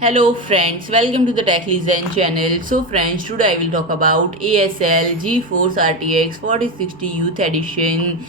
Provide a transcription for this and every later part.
Hello friends, welcome to the Tech Listen channel. So friends, today I will talk about ASL GeForce RTX 4060 Youth Edition.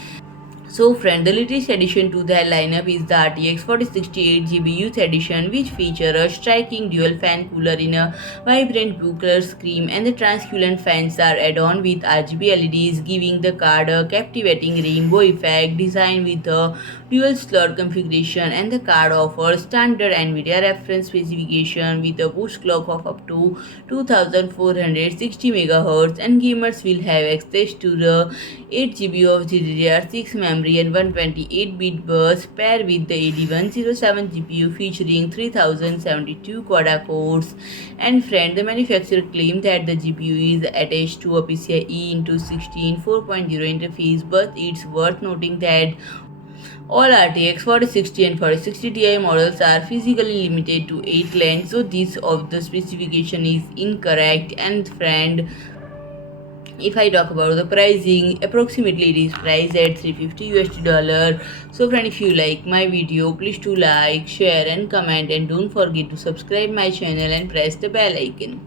So friend, the latest addition to their lineup is the RTX 4068 GB Youth Edition, which feature a striking dual fan cooler in a vibrant blue color scheme, and the translucent fans are adorned with RGB LEDs, giving the card a captivating rainbow effect. Designed with a dual slot configuration, and the card offers standard NVIDIA reference specification with a push clock of up to 2460 MHz, and gamers will have access to the 8 GB of GDDR6 memory and 128-bit bus paired with the AD107 GPU featuring 3072 CUDA cores. And friend, the manufacturer claimed that the GPU is attached to a PCIe into 16 4.0 interface, but it's worth noting that all RTX 4060 and 4060 Ti models are physically limited to 8 lanes, so this of the specification is incorrect. And friend, if I talk about the pricing, approximately it is priced at $350. So friend, if you like my video, please do like, share and comment, and don't forget to subscribe my channel and press the bell icon.